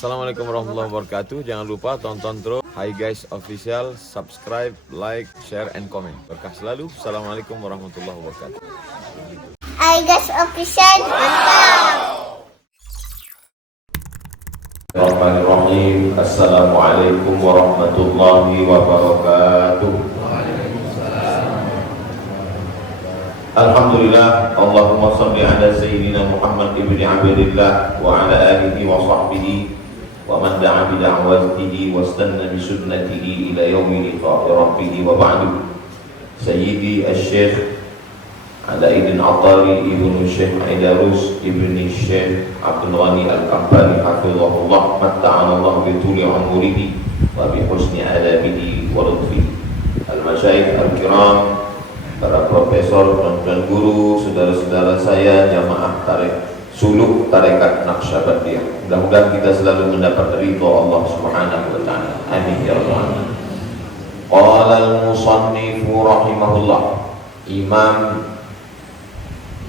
Assalamualaikum warahmatullahi wabarakatuh. Jangan lupa tonton terus Hi Guys Official, subscribe, like, share, and comment. Berkah selalu. Assalamualaikum warahmatullahi wabarakatuh. Hi Guys Official, mantap. Bismillahirrahmanirrahim. Assalamualaikum warahmatullahi wabarakatuh. Alhamdulillah. Allahumma salli ala sayyidina Muhammad ibni Abdillah wa ala alihi wa sahbihi wa man da'a bi da'watihi wa istanna bi sunnatihi ila yaumi liqa'i rabbih wa ba'du. Sayyidi Asy-Syaikh Alauddin Athari ibnu Syekh Aidarus ibni Syekh Abdul Ghani Al-Kampani hafizahullah, matta'ana Allah bi tuli umurihi wa bi husni adabihi wa lutfihi. Al-Masyayikh Al-Kiram, para profesor dan guru, saudara-saudara saya, jamaah suluk tarekat Naqsyabandiyah. Mudah-mudahan kita selalu mendapat ridha Allah Subhanahu wa taala. Amin ya rabbal alamin. Qala al-musannif rahimahullah, Imam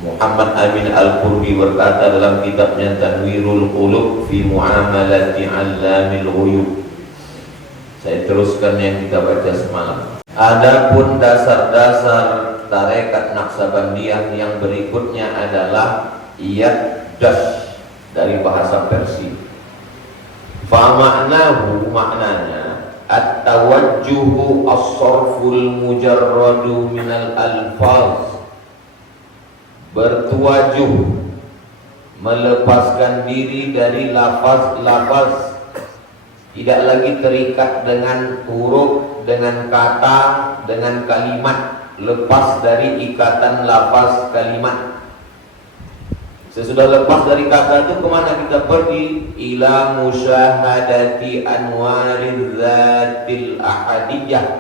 Muhammad Amin Al-Qurbi berkata dalam kitabnya Tanwirul Qulub fi Muamalati 'Allamil Ghuyub. Saya teruskan yang kita baca semalam. Adapun dasar-dasar tarekat Naqsyabandiyah yang berikutnya adalah Yaddash dari bahasa Persia. Fa ma'nahu, maknanya at-tawajjuhu as-sarful mujarradu minal alfaz, bertuajuh, melepaskan diri dari lafaz-lafaz, tidak lagi terikat dengan huruf, dengan kata, dengan kalimat, lepas dari ikatan lafaz kalimat. Sesudah lepas dari kata itu kemana kita pergi? Ila musyahadati anwariz zatil ahadiyah,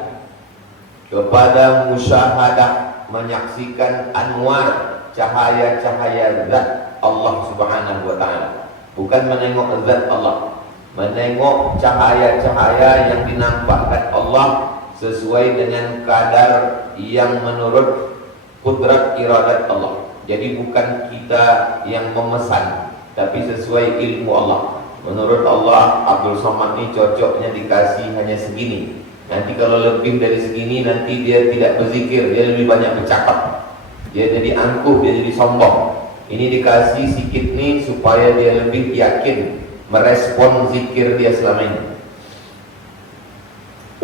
kepada musyahadah, menyaksikan anwar, cahaya-cahaya zat Allah Subhanahu wa taala. Bukan menengok zat Allah, menengok cahaya-cahaya yang dinampakkan Allah sesuai dengan kadar yang menurut kudrat iradat Allah. Jadi bukan kita yang memesan, tapi sesuai ilmu Allah. Menurut Allah, Abdul Somad ini cocoknya dikasih hanya segini. Nanti kalau lebih dari segini, nanti dia tidak berzikir, dia lebih banyak bercakap, dia jadi angkuh, dia jadi sombong. Ini dikasih sedikit nih supaya dia lebih yakin merespon zikir dia selama ini.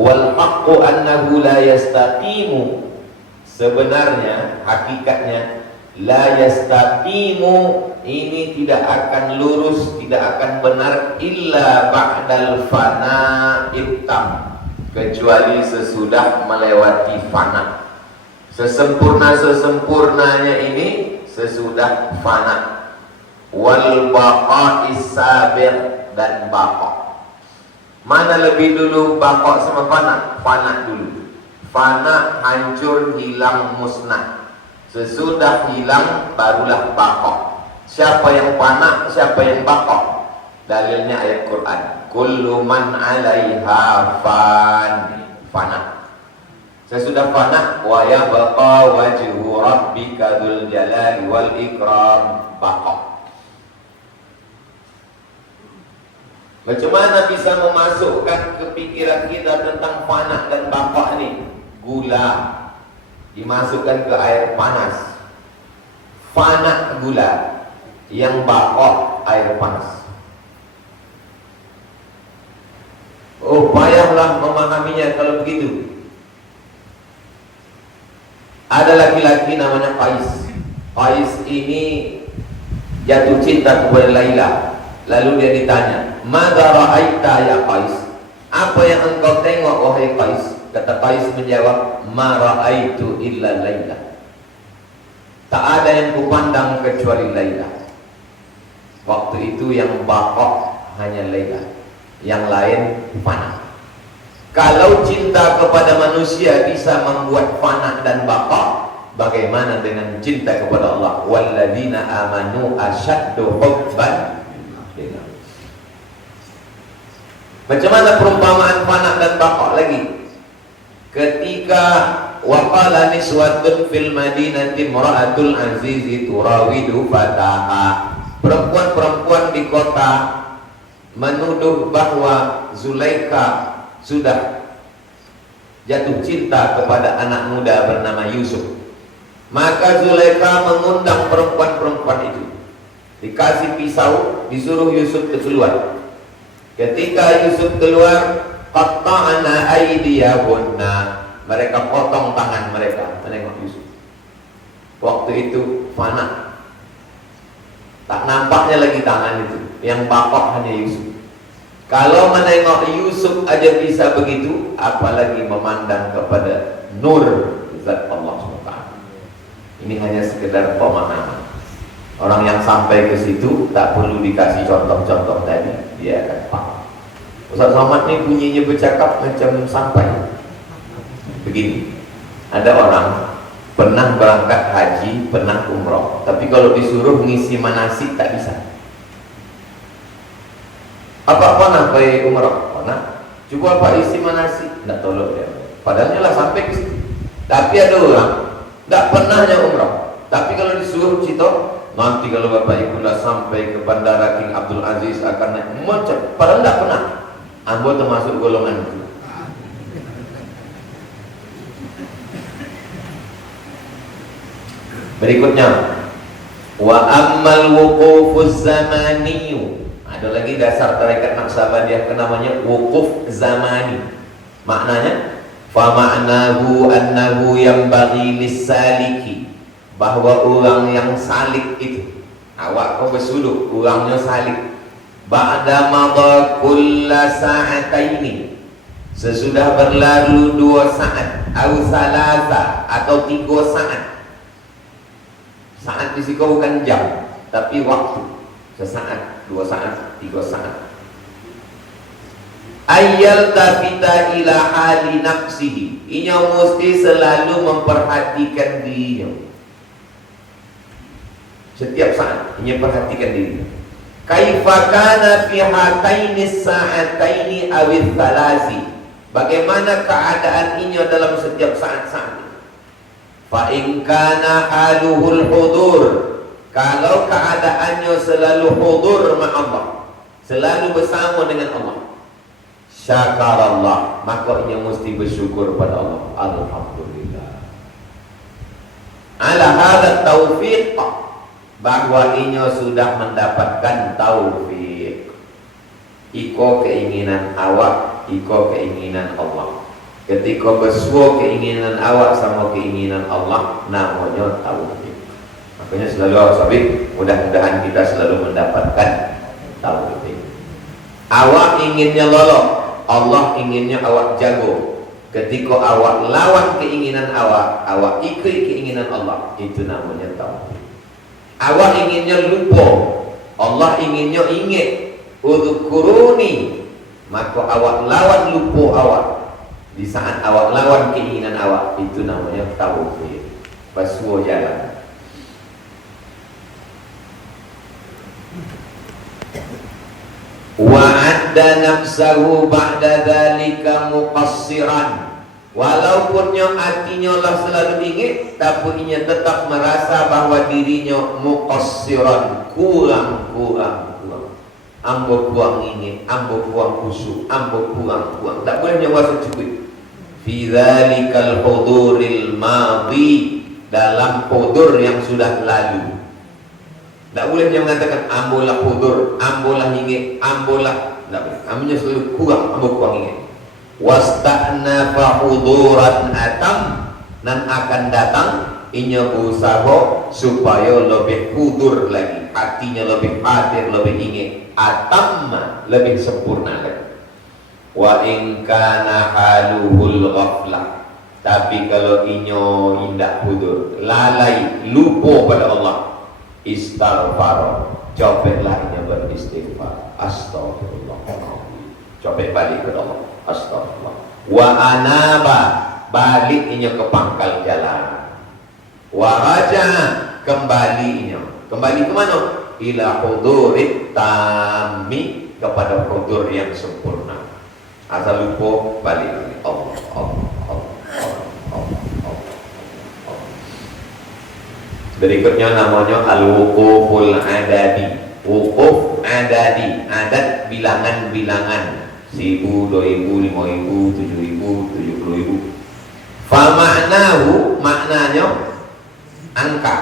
Wal haqqu annahu la yastaqimu, sebenarnya hakikatnya la yastaqimu ini tidak akan lurus, tidak akan benar illa ba'dal fana ittam, kecuali sesudah melewati fana. Sesempurna-sempurnanya ini sesudah fana. Wal baqa'is sabir, dan baqa'. Mana lebih dulu baqa' sama fana? Fana dulu. Fana hancur, hilang, musnah. Sesudah hilang barulah baqa'. Siapa yang fana, siapa yang baqa'? Dalilnya ayat Quran. Kullu man 'alaiha fan, fana. Sesudah fana, wa yabqa wajhu rabbika dzul jalali wal ikram, baqa'. Bagaimana bisa memasukkan ke pikiran kita tentang fana dan baqa' ini? Gula dimasukkan ke air panas, fana gula, yang baqa' air panas. Oh, payahlah memahaminya kalau begitu. Ada laki-laki namanya Qais. Qais ini jatuh cinta kepada Laila. Lalu dia ditanya, "Madza ra'aita ya Qais?" Apa yang engkau tengok wahai Qais? Kata Qais menjawab, "Ma ra'aitu illa Laila." Tak ada yang kupandang kecuali Laila. Waktu itu yang baqa' hanya Laila, yang lain fana. Kalau cinta kepada manusia bisa membuat fana dan baqa', bagaimana dengan cinta kepada Allah? Walladzina amanu asyaddu hubban. Macam mana perumpamaan fana dan baqa' lagi? Ketika waqala niswatun fil madinati imra'atul azizi turawidu fataha, perempuan-perempuan di kota menuduh bahwa Zulaikha sudah jatuh cinta kepada anak muda bernama Yusuf. Maka Zulaikha mengundang perempuan-perempuan itu, dikasih pisau, disuruh Yusuf keluar. Ketika Yusuf keluar, qatta'na aydiyahunna, mereka potong tangan mereka menengok Yusuf. Waktu itu fana, tak nampaknya lagi tangan itu, yang bakok hanya Yusuf. Kalau menengok Yusuf aja bisa begitu, apalagi memandang kepada nur zat Allah SWT. Ini hanya sekedar pemahaman. Orang yang sampai ke situ tak perlu dikasih contoh-contoh tadi, dia akan paham. Ustaz Somad ini bunyinya bercakap macam sampai. Begini, ada orang pernah berangkat haji, pernah umroh, tapi kalau disuruh ngisi manasik tak bisa. Apa pernah pergi umroh? Pernah. Coba apa isi manasik? Tidak tolong dia. Padahal lah sampai ke situ. Tapi ada orang tidak pernahnya umroh, tapi kalau disuruh cito, nanti kalau bapak ibu lah sampai ke bandara King Abdul Aziz akan naik macam. Padahal tidak pernah. Ambo termasuk golongan itu. Berikutnya, wa ammal wuqufuz zamaniyu. Ada lagi dasar tarekat Naqsabandiyah namanya wukuf zamani. Maknanya, fa ma'nahu annahu yanbaghi lis-saliki, bahwa orang yang salik itu, awak kau bersuluk, orangnya salik. Ba'da madha kulla sa'ataini, sesudah berlalu 2 saat, atau salasa, atau 3 saat. Saat di sini bukan jam, tapi waktu. Sesaat, 2 saat, 3 saat. Ayyal tafita ila hali nafsihi, inya mesti selalu memperhatikan dirinya. Setiap saat inya perhatikan dirinya. Kaifa kana fi hataini sa'ataini awil thalasi, bagaimana keadaan inya dalam setiap saat-saat. Fa in kana haluhul hudur, kalau keadaannya selalu hudur ma Allah, selalu bersama dengan Allah, syakarallah, maka ia mesti bersyukur pada Allah. Alhamdulillah ala hadha taufiq, bahwa ia sudah mendapatkan taufik. Iko keinginan awak, iko keinginan Allah. Ketika bersuah keinginan awak sama keinginan Allah, namanya taufik. Makanya selalu awak sabit, mudah-mudahan kita selalu mendapatkan taufik. Awak inginnya lolok, Allah inginnya awak jago. Ketika awak lawan keinginan awak, awak ikut keinginan Allah, itu namanya taufik. Awak inginnya lupa, Allah inginnya ingat. Udhkuruni, maka awak lawan lupa awak. Di saat awak lawan keinginan awak, itu namanya taufik. Basuh jalan. Wa'adda nafsahu ba'da dhalika muqassiran, walaupunnya hatinya lah selalu ingat, tapi ia tetap merasa bahwa dirinya muqassiran, kurang. Ambo kurang ingat, ambo kurang khusyuk, ambo kurang. Tak boleh nyawa secukup. Fi dhalikal huduril madhi, dalam hudur yang sudah lalu. Tak boleh dia mengatakan ambolah hudur, ambolah ingat, ambolah. Tak boleh. Ambonya selalu kurang, ambo kurang ingat. Wasta'nafa huduran atam, dan akan datang inya usaha supaya lebih hudur lagi, hatinya lebih hadir, lebih ingat, atam, lebih sempurna lagi. Wa in kana haluhul ghaflah, tapi kalau inyo indah hudur, lalai, lupa pada Allah, istighfar, copetlah inya beristighfar, astagfirullah, copet balik kepada Allah, astagfirullah. Wa anaba, balik inya ke pangkal jalan. Wa raja, kembali inya, kembali ke mana? Ila hudurit tami, kepada hudur yang sempurna. Asal lupa, balik Allah. Berikutnya namanya al-wuquful adadi. Wukuf adadi, adat bilangan-bilangan 1000, 2000, 5000, 7000, 70000. Fama'nahu, maknanya angka.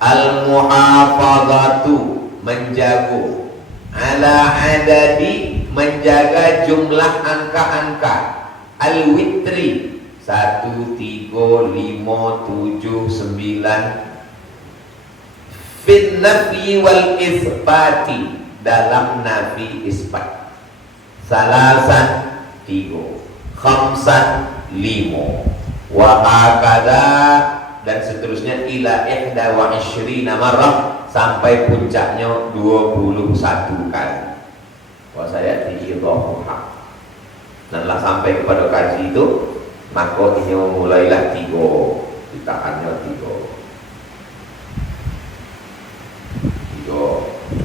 Al-muhafazatu, menjaga. Ala adadi, menjaga jumlah angka-angka. Al-witri, 1, 3, 5, 7, 9. Fin nafi wal isbati, dalam nafi isbat. Salasan, 3. Khamsan, 5. Wa hakada, dan seterusnya ila ihda wa ishrina marrah, sampai puncaknya 21 kali. Wa saya diidhafuha. Dan lah sampai kepada kaji itu, maka ini mulailah 3, ditahannya 3,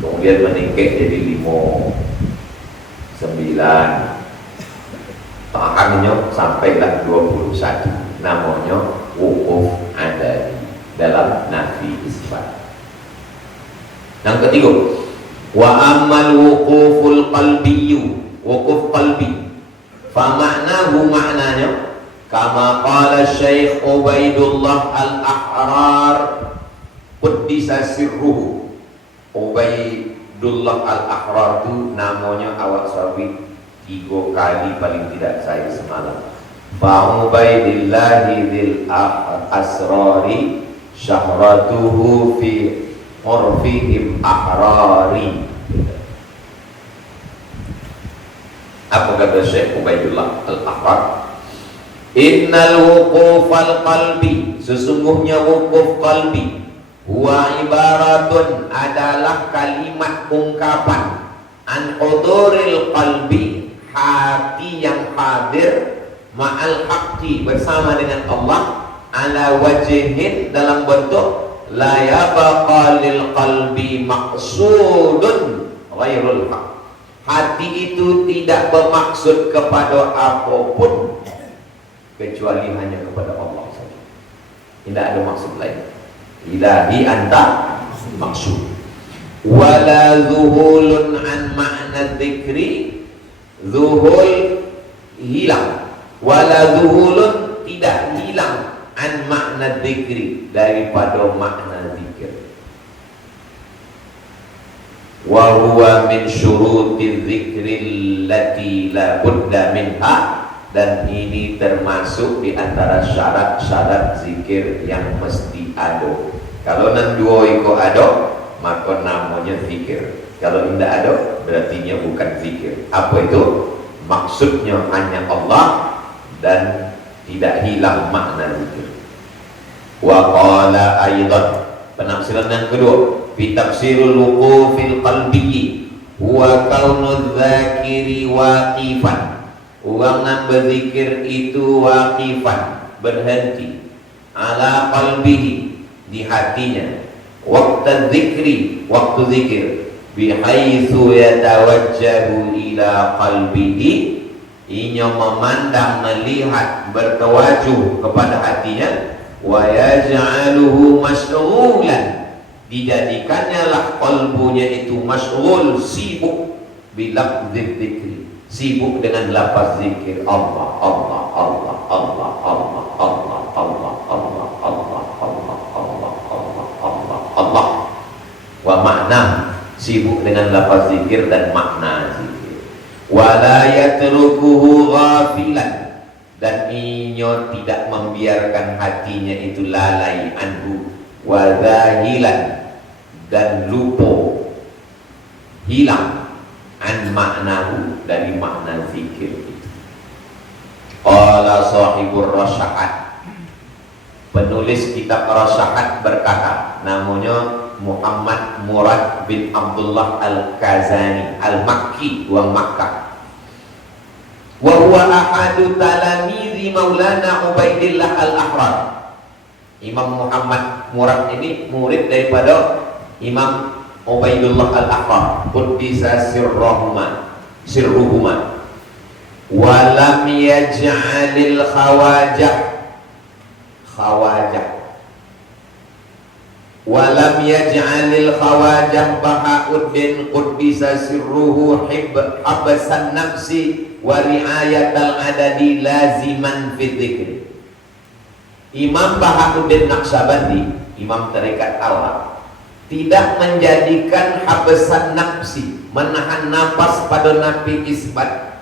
kemudian meningkat jadi 5, 9, tahannya sampailah 21. Namanya wukuf adadi dalam nafi isbat. Yang ketiga, wa ammal wukuful qalbiyyu, wukuf qalbi. Fa ma'nahu, maknanya kama qala Syekh Ubaidullah Al-Ahrar quddisa sirruhu. Ubaidullah Al-Ahrar itu namanya awak sawi 3 kali paling tidak saya semalam. Fa Ubaidillahi dzil asrari syahratuhu fi urfihim ahrari. Apa kata Syekh Ubaidullah Al-Ahrar? Innal wuqufal qalbi, sesungguhnya wukuf qalbi, wa ibaratun, adalah kalimat ungkapan, an huduril qalbi, hati yang hadir, ma'al haqqi, bersama dengan Allah, ala wajhin, dalam bentuk la yabqa lil qalbi maqsudun ghairul haqq. Hati itu tidak bermaksud kepada apapun kecuali hanya kepada Allah saja. Tidak ada maksud lain. Ilahi anta maksud. Wala zuhulun an ma'na dzikri, zuhul hilang. Wala zuhulun, tidak hilang, an makna dzikri, daripada makna zikir. Wa huwa min syuruti dzikri allati la budda minha, dan ini termasuk di antara syarat-syarat zikir yang mesti ada. Kalau nan dua iko ada, maka namanya zikir. Kalau tidak ada, berarti bukan zikir. Apa itu? Maksudnya hanya Allah dan tidak hilang makna zikir. Wa qala aidan, penafsiran yang kedua, fi tafsirul wuqufil qalbi huwa kaunudz dzakiri waqifan. Orang yang berzikir itu waqifan, berhenti, ala qalbihi, di hatinya, waktu zikri, waktu zikir, bihaitsu yatawajjahu ila qalbihi, inya memandang, melihat, bertawajuh kepada hatinya, wa yaj'aluhu mas'ghulan, dijadikannya lah qalbunya itu mas'ghul, sibuk, bilafdzil zikri, sibuk dengan lafaz zikir Allah, Allah, Allah, Allah, Allah, Allah, Allah, Allah, Allah, Allah, Allah, Allah, Allah, Allah. Wa makna, sibuk dengan lafaz zikir dan makna zikir. Wa la yatrukuhu ghafilan, dan inyo tidak membiarkan hatinya itu lalai anhu, wa zahilan, dan lupa, hilang, an maknahu, dari makna zikir itu. Qala sahibur rasyahat, penulis kitab Rasyahat berkata, namanya Muhammad Murad bin Abdullah Al-Kazani Al-Makki, orang Makkah. Wa huwa ahadu talamizi Maulana Ubaidillah Al-Ahrar. Imam Muhammad Murad ini murid daripada Imam Ubaidullah Al-Ahrar, quddisa sirruhuma, wa lam yaj'alil khawajah, Walam yaj'alil khawajah Bahauddin Quddisa sirruhu habsan nafsi wa riayatal adadi laziman fi dzikri. Imam Bahauddin Naqsyabandi, Imam Tarekat Allah, tidak menjadikan habsan nafsi, menahan nafas pada nafi isbat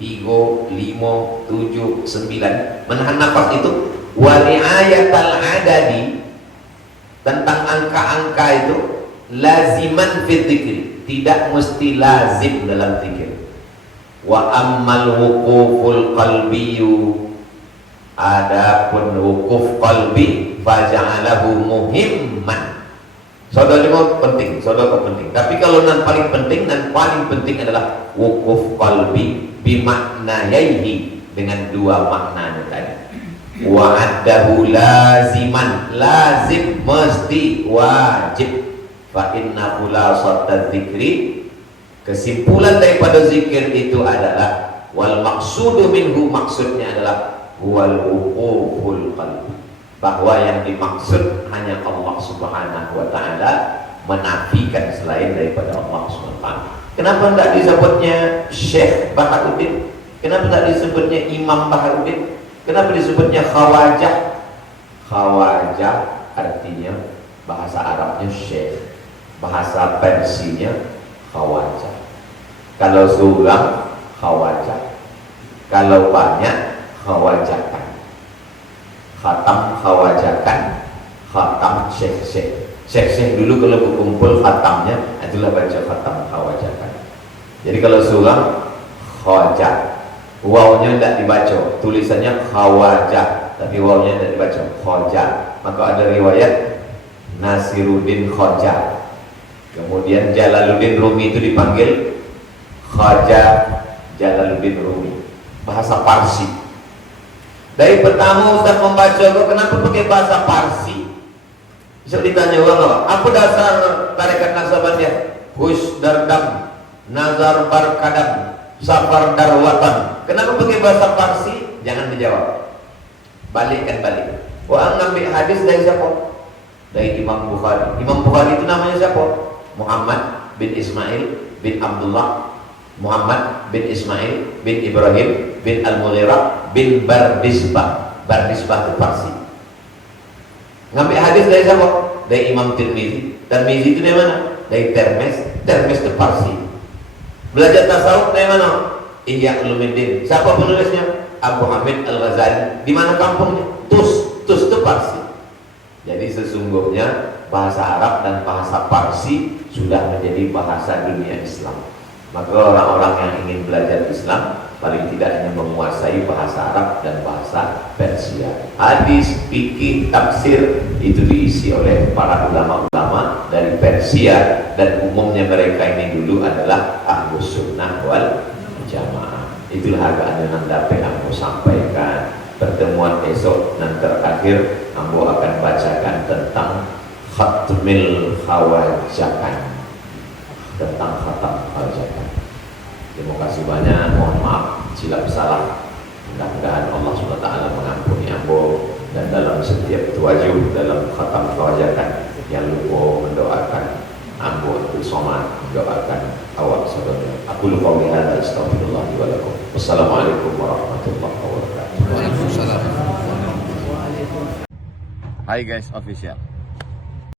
3, 5, 7, 9, menahan nafas itu, wa riayatal adadi, tentang angka-angka itu, laziman fi dzikri, tidak mesti lazim dalam zikir. Wa ammal wuquful qalbiyyu, adapun wukuf qalbi faja'alahu muhimman. Saudara penting, saudara penting. Tapi kalau yang paling penting dan paling penting adalah wukuf qalbi bimaknayaihi, dengan dua maknanya tadi. Wa addahu laziman, lazim mesti wajib. Fa inna khulasatat dzikri, kesimpulan daripada zikir itu adalah wal maqsudu minhu, maksudnya adalah wal wuquful qalbi, bahwa yang dimaksud hanya Allah Subhanahu wa taala, menafikan selain daripada Allah Subhanahu wa taala. Kenapa tidak disebutnya Syekh Bahauddin? Kenapa tidak disebutnya Imam Bahauddin? Kenapa disebutnya khawajah? Khawajah artinya bahasa Arabnya Syekh, bahasa Persinya khawajah. Kalau seorang khawajah, kalau banyak khawajakan. Khatam khawajakan, khatam syekh-syekh. Syekh-syekh dulu kalau berkumpul khatamnya itulah baca khatam khawajakan. Jadi kalau seorang khawajah, wawnya tidak dibaca, tulisannya khawajah, tapi wawnya tidak dibaca, khawajah. Maka ada riwayat Nasiruddin Khawajah, kemudian Jalaluddin Rumi itu dipanggil Khawajah Jalaluddin Rumi, bahasa Parsi. Dari pertama Ustaz membaca, kenapa pakai bahasa Parsi? Bisa ditanya orang apa dasar tarekat Naqsyabandiyah? Husdardam, Nazar Barkadam, Safar Darwatan. Kenapa pakai bahasa Parsi? Jangan dijawab. Balikkan balik. Wah, ngambil hadis dari siapa? Dari Imam Bukhari. Imam Bukhari itu namanya siapa? Muhammad bin Ismail bin Abdullah, Muhammad bin Ismail bin Ibrahim bin Al-Mughirah bin Bardisbah. Bardisbah itu Parsi. Ngambil hadis dari siapa? Dari Imam Tirmizi. Tirmizi itu dari mana? Dari Termes. Termes itu Parsi. Belajar tasawuf dari mana? Ihya Ulumuddin. Siapa penulisnya? Abu Hamid Al-Ghazali. Di mana kampungnya? Tus itu Parsi. Jadi sesungguhnya bahasa Arab dan bahasa Parsi sudah menjadi bahasa dunia Islam. Maka orang-orang yang ingin belajar Islam paling tidak hanya menguasai bahasa Arab dan bahasa Persia. Hadis, fikih, tafsir itu diisi oleh para ulama-ulama dari Persia, dan umumnya mereka ini dulu adalah Ahlus Sunnah wal Jamaah. Itulah agak yang dapat aku sampaikan. Pertemuan esok dan terakhir Ambo akan bacakan tentang Khatmil Khawajakan, tentang khatam khawajakan. Terima kasih banyak, mohon maaf silap salah. Mudah-mudahan Allah SWT mengampuni Ambo, dan dalam setiap tujuh dalam khatam khawajakan yang lupa mendoakan Ambo Abdul Somad, mendoakan awak saudara. Aku lupa wihada, astagfirullah wa lakum. Wassalamualaikum warahmatullahi wabarakatuh. Hi guys official.